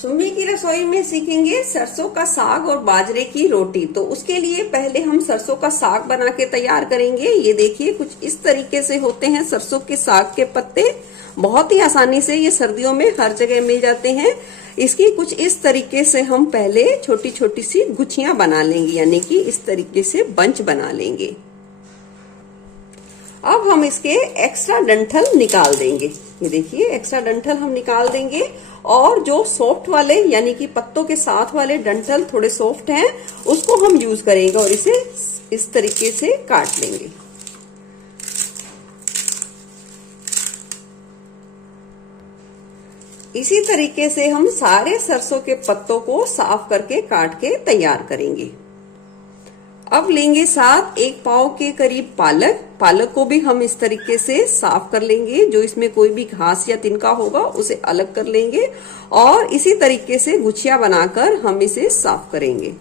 सुम्मी की रसोई में सीखेंगे सरसों का साग और बाजरे की रोटी। तो उसके लिए पहले हम सरसों का साग बना के तैयार करेंगे। ये देखिए कुछ इस तरीके से होते हैं सरसों के साग के पत्ते। बहुत ही आसानी से ये सर्दियों में हर जगह मिल जाते हैं। इसकी कुछ इस तरीके से हम पहले छोटी छोटी सी गुच्छियां बना लेंगे, यानी कि इस तरीके से बंच बना लेंगे। अब हम इसके एक्स्ट्रा डंठल निकाल देंगे। ये देखिए एक्स्ट्रा डंठल हम निकाल देंगे और जो सॉफ्ट वाले यानी कि पत्तों के साथ वाले डंठल थोड़े सॉफ्ट हैं उसको हम यूज करेंगे और इसे इस तरीके से काट लेंगे। इसी तरीके से हम सारे सरसों के पत्तों को साफ करके काट के तैयार करेंगे। अब लेंगे साथ 1 पाव के करीब पालक को भी हम इस तरीके से साफ कर लेंगे। जो इसमें कोई भी घास या तिनका होगा उसे अलग कर लेंगे और इसी तरीके से गुच्छियां बनाकर हम इसे साफ करेंगे।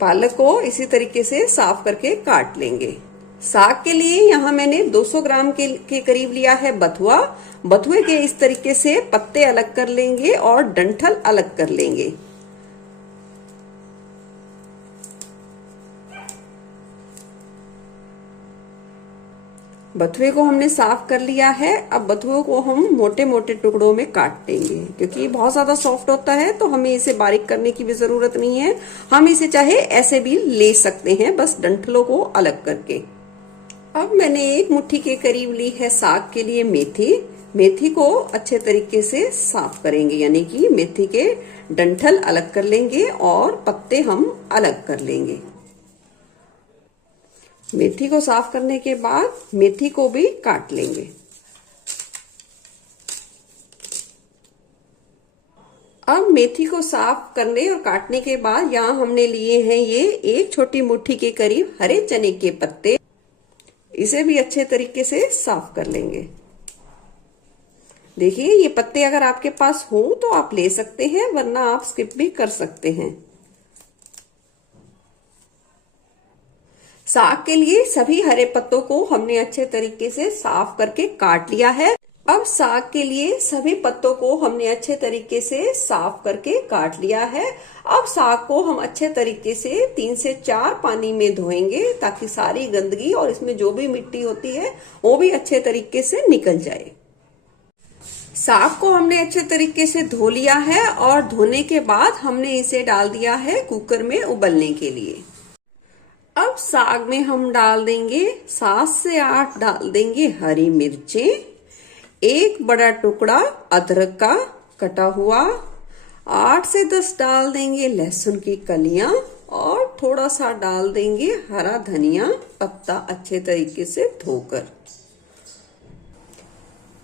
पालक को इसी तरीके से साफ करके काट लेंगे। साग के लिए यहाँ मैंने 200 ग्राम के करीब लिया है बथुआ। बथुए के इस तरीके से पत्ते अलग कर लेंगे और डंठल अलग कर लेंगे। बथुए को हमने साफ कर लिया है। अब बथुए को हम मोटे मोटे टुकड़ों में काट देंगे, क्योंकि ये बहुत ज्यादा सॉफ्ट होता है तो हमें इसे बारीक करने की भी जरूरत नहीं है। हम इसे चाहे ऐसे भी ले सकते हैं, बस डंठलों को अलग करके। अब मैंने 1 मुट्ठी के करीब ली है साग के लिए मेथी। मेथी को अच्छे तरीके से साफ करेंगे, यानी कि मेथी के डंठल अलग कर लेंगे और पत्ते हम अलग कर लेंगे। मेथी को साफ करने के बाद मेथी को भी काट लेंगे। अब मेथी को साफ करने और काटने के बाद यहाँ हमने लिए हैं ये 1 छोटी मुट्ठी के करीब हरे चने के पत्ते। इसे भी अच्छे तरीके से साफ कर लेंगे। देखिए ये पत्ते अगर आपके पास हो तो आप ले सकते हैं, वरना आप स्किप भी कर सकते हैं। साग के लिए सभी हरे पत्तों को हमने अच्छे तरीके से साफ करके काट लिया है। अब साग के लिए सभी पत्तों को हमने अच्छे तरीके से साफ करके काट लिया है। अब साग को हम अच्छे तरीके से 3 से 4 पानी में धोएंगे, ताकि सारी गंदगी और इसमें जो भी मिट्टी होती है वो भी अच्छे तरीके से निकल जाए। साग को हमने अच्छे तरीके से धो लिया है और धोने के बाद हमने इसे डाल दिया है कुकर में उबलने के लिए। अब साग में हम डाल देंगे 7 से 8 डाल देंगे हरी मिर्चें, 1 बड़ा टुकड़ा अदरक का कटा हुआ, 8 से 10 डाल देंगे लहसुन की कलियां और थोड़ा सा डाल देंगे हरा धनिया पत्ता अच्छे तरीके से धोकर।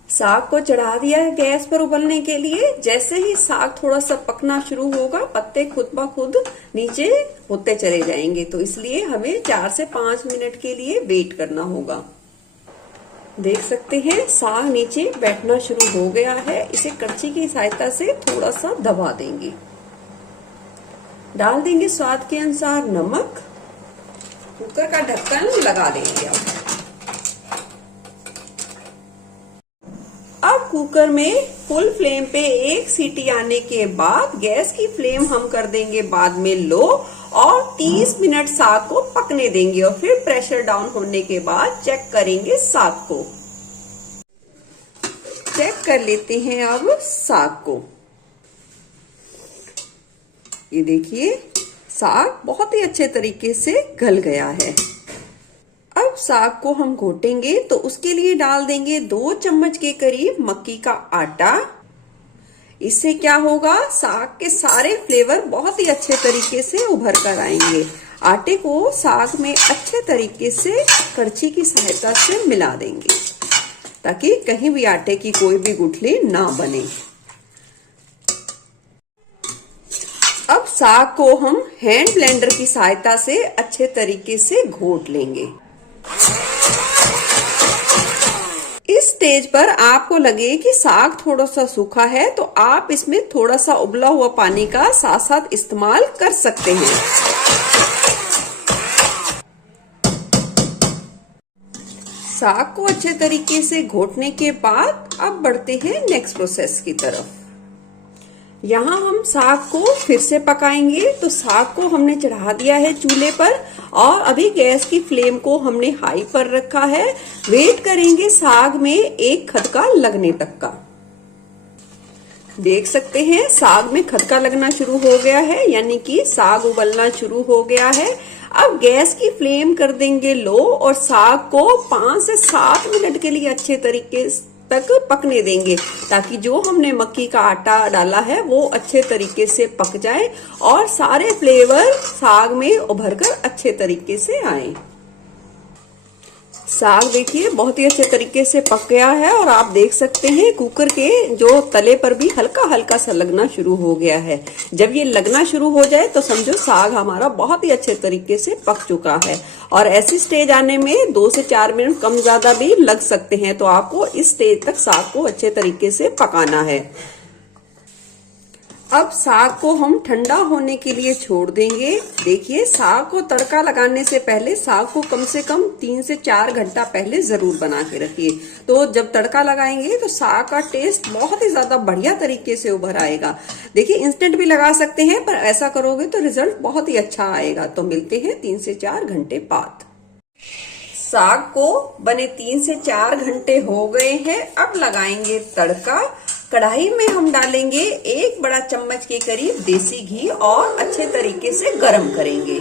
साग को चढ़ा दिया है गैस पर उबलने के लिए। जैसे ही साग थोड़ा सा पकना शुरू होगा पत्ते खुद ब खुद नीचे होते चले जाएंगे, तो इसलिए हमें 4 से 5 मिनट के लिए वेट करना होगा। देख सकते हैं साग नीचे बैठना शुरू हो गया है। इसे कड़छी की सहायता से थोड़ा सा दबा देंगे। डाल देंगे स्वाद के अनुसार नमक। कुकर का ढक्कन लगा देंगे। अब कुकर में फुल फ्लेम पे 1 सीटी आने के बाद गैस की फ्लेम हम कर देंगे बाद में लो और 30 मिनट साग को पकने देंगे और फिर प्रेशर डाउन होने के बाद चेक करेंगे साग को। चेक कर लेते हैं अब साग को। ये देखिए साग बहुत ही अच्छे तरीके से गल गया है। अब साग को हम घोटेंगे तो उसके लिए डाल देंगे 2 चम्मच के करीब मक्की का आटा। इससे क्या होगा, साग के सारे फ्लेवर बहुत ही अच्छे तरीके से उभर कर आएंगे। आटे को साग में अच्छे तरीके से कड़छी की सहायता से मिला देंगे, ताकि कहीं भी आटे की कोई भी गुठली ना बने। अब साग को हम हैंड ब्लेंडर की सहायता से अच्छे तरीके से घोट लेंगे। इस स्टेज पर आपको लगे कि साग थोड़ा सा सूखा है तो आप इसमें थोड़ा सा उबला हुआ पानी का साथ साथ इस्तेमाल कर सकते हैं। साग को अच्छे तरीके से घोटने के बाद अब बढ़ते हैं नेक्स्ट प्रोसेस की तरफ। यहाँ हम साग को फिर से पकाएंगे। तो साग को हमने चढ़ा दिया है चूल्हे पर और अभी गैस की फ्लेम को हमने हाई पर रखा है। वेट करेंगे साग में एक खदका लगने तक का। देख सकते हैं साग में खदका लगना शुरू हो गया है, यानी कि साग उबलना शुरू हो गया है। अब गैस की फ्लेम कर देंगे लो और साग को 5 से 7 मिनट के लिए अच्छे तरीके तक पकने देंगे, ताकि जो हमने मक्की का आटा डाला है वो अच्छे तरीके से पक जाए और सारे फ्लेवर साग में उभरकर अच्छे तरीके से आए। साग देखिए बहुत ही अच्छे तरीके से पक गया है और आप देख सकते हैं कुकर के जो तले पर भी हल्का हल्का सा लगना शुरू हो गया है। जब ये लगना शुरू हो जाए तो समझो साग हमारा बहुत ही अच्छे तरीके से पक चुका है। और ऐसी स्टेज आने में 2 से 4 मिनट कम ज्यादा भी लग सकते हैं, तो आपको इस स्टेज तक साग को अच्छे तरीके से पकाना है। अब साग को हम ठंडा होने के लिए छोड़ देंगे। देखिए साग को तड़का लगाने से पहले साग को कम से कम 3 से 4 घंटा पहले जरूर बना के रखिए। तो जब तड़का लगाएंगे तो साग का टेस्ट बहुत ही ज्यादा बढ़िया तरीके से उभर आएगा। देखिए इंस्टेंट भी लगा सकते हैं, पर ऐसा करोगे तो रिजल्ट बहुत ही अच्छा आएगा। तो मिलते हैं 3 से 4 घंटे बाद। साग को बने 3 से 4 घंटे हो गए हैं। अब लगाएंगे तड़का। कढ़ाई में हम डालेंगे 1 बड़ा चम्मच के करीब देसी घी और अच्छे तरीके से गरम करेंगे।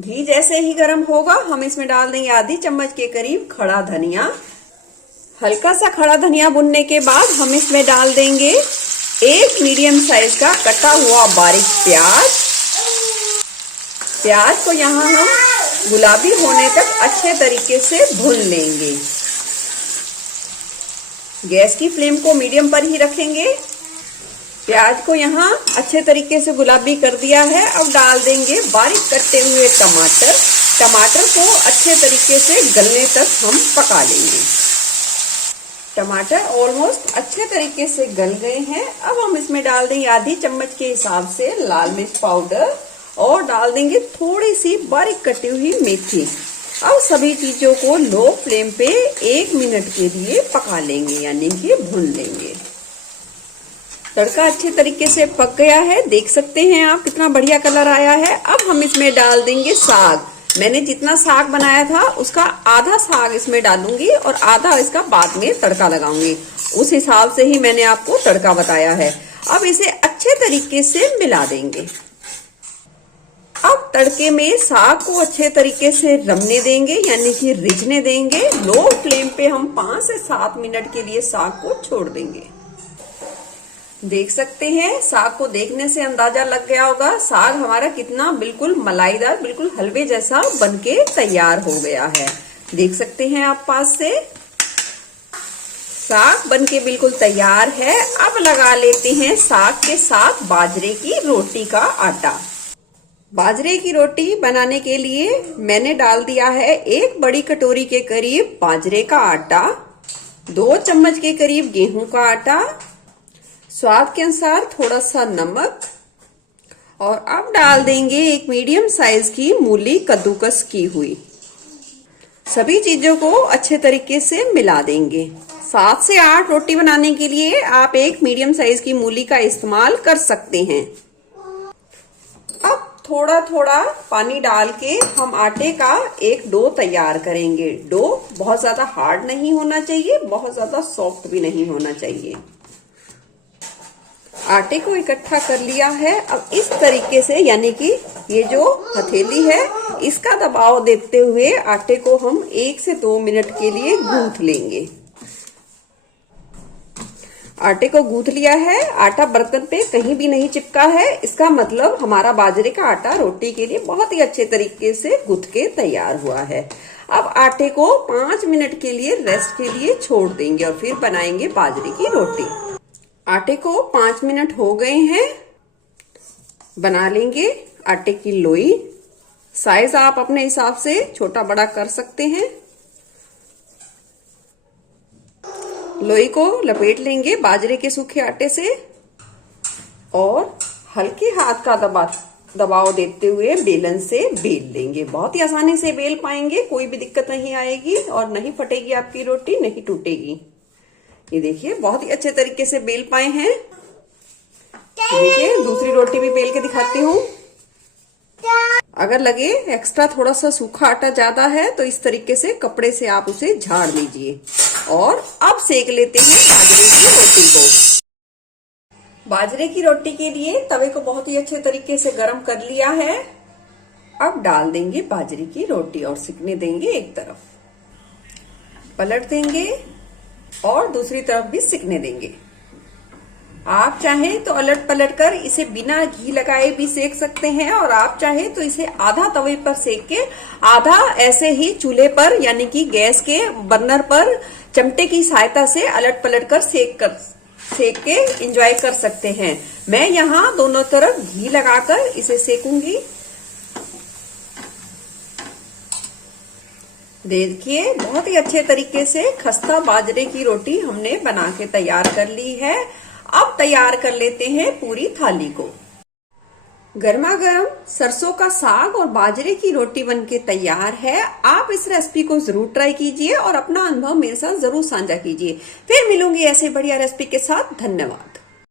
घी जैसे ही गरम होगा हम इसमें डाल देंगे आधी चम्मच के करीब खड़ा धनिया। हल्का सा खड़ा धनिया भुनने के बाद हम इसमें डाल देंगे 1 मीडियम साइज का कटा हुआ बारीक प्याज। प्याज को यहाँ हम गुलाबी होने तक अच्छे तरीके से भून लेंगे। गैस की फ्लेम को मीडियम पर ही रखेंगे। प्याज को यहाँ अच्छे तरीके से गुलाबी कर दिया है। अब डाल देंगे बारीक कटे हुए टमाटर। टमाटर को अच्छे तरीके से गलने तक हम पका लेंगे। टमाटर ऑलमोस्ट अच्छे तरीके से गल गए हैं। अब हम इसमें डाल देंगे आधी चम्मच के हिसाब से लाल मिर्च पाउडर और डाल देंगे थोड़ी सी बारीक कटी हुई मेथी। अब सभी चीजों को लो फ्लेम पे 1 मिनट के लिए पका लेंगे, यानी कि भून लेंगे। तड़का अच्छे तरीके से पक गया है। देख सकते हैं आप कितना बढ़िया कलर आया है। अब हम इसमें डाल देंगे साग। मैंने जितना साग बनाया था उसका आधा साग इसमें डालूंगी और आधा इसका बाद में तड़का लगाऊंगी। उस हिसाब से ही मैंने आपको तड़का बताया है। अब इसे अच्छे तरीके से मिला देंगे। अब तड़के में साग को अच्छे तरीके से रमने देंगे, यानी कि रिझने देंगे। लो फ्लेम पे हम 5 से 7 मिनट के लिए साग को छोड़ देंगे। देख सकते हैं साग को देखने से अंदाजा लग गया होगा साग हमारा कितना बिल्कुल मलाईदार, बिल्कुल हलवे जैसा बनके तैयार हो गया है। देख सकते हैं आप पास से साग बनके बिल्कुल तैयार है। अब लगा लेते हैं साग के साथ बाजरे की रोटी का आटा। बाजरे की रोटी बनाने के लिए मैंने डाल दिया है 1 बड़ी कटोरी के करीब बाजरे का आटा, 2 चम्मच के करीब गेहूं का आटा, स्वाद के अनुसार थोड़ा सा नमक और अब डाल देंगे 1 मीडियम साइज की मूली कद्दूकस की हुई। सभी चीजों को अच्छे तरीके से मिला देंगे। 7 से 8 रोटी बनाने के लिए आप 1 मीडियम साइज की मूली का इस्तेमाल कर सकते हैं। अब थोड़ा थोड़ा पानी डाल के हम आटे का एक डो तैयार करेंगे। डो बहुत ज्यादा हार्ड नहीं होना चाहिए, बहुत ज्यादा सॉफ्ट भी नहीं होना चाहिए। आटे को इकट्ठा कर लिया है। अब इस तरीके से, यानी कि ये जो हथेली है इसका दबाव देते हुए आटे को हम 1 से 2 मिनट के लिए गूंथ लेंगे। आटे को गूंथ लिया है। आटा बर्तन पे कहीं भी नहीं चिपका है। इसका मतलब हमारा बाजरे का आटा रोटी के लिए बहुत ही अच्छे तरीके से गूंथ के तैयार हुआ है। अब आटे को 5 मिनट के लिए रेस्ट के लिए छोड़ देंगे और फिर बनाएंगे बाजरे की रोटी। आटे को 5 मिनट हो गए हैं। बना लेंगे आटे की लोई। साइज आप अपने हिसाब से छोटा बड़ा कर सकते हैं। लोई को लपेट लेंगे बाजरे के सूखे आटे से और हल्के हाथ का दबाव देते हुए बेलन से बेल लेंगे। बहुत ही आसानी से बेल पाएंगे, कोई भी दिक्कत नहीं आएगी और नहीं फटेगी आपकी रोटी, नहीं टूटेगी। ये देखिए बहुत ही अच्छे तरीके से बेल पाए हैं। देखिए दूसरी रोटी भी बेल के दिखाती हूँ। अगर लगे एक्स्ट्रा थोड़ा सा सूखा आटा ज्यादा है तो इस तरीके से कपड़े से आप उसे झाड़ लीजिए। और अब सेक लेते हैं बाजरे की रोटी को। बाजरे की रोटी के लिए तवे को बहुत ही अच्छे तरीके से गर्म कर लिया है। अब डाल देंगे बाजरे की रोटी और सिकने देंगे एक तरफ, पलट देंगे और दूसरी तरफ भी सिकने देंगे। आप चाहें तो अलट पलट कर इसे बिना घी लगाए भी सेक सकते हैं और आप चाहें तो इसे आधा तवे पर सेक के आधा ऐसे ही चूल्हे पर यानी कि गैस के बर्नर पर चमटे की सहायता से अलट पलट कर सेक के एंजॉय कर सकते हैं। मैं यहाँ दोनों तरफ घी लगाकर इसे सेकूंगी। देखिए बहुत ही अच्छे तरीके से खस्ता बाजरे की रोटी हमने बना के तैयार कर ली है। अब तैयार कर लेते हैं पूरी थाली को। गर्मा गर्म सरसों का साग और बाजरे की रोटी बनके तैयार है। आप इस रेसिपी को जरूर ट्राई कीजिए और अपना अनुभव मेरे साथ जरूर साझा कीजिए। फिर मिलूंगी ऐसे बढ़िया रेसिपी के साथ। धन्यवाद।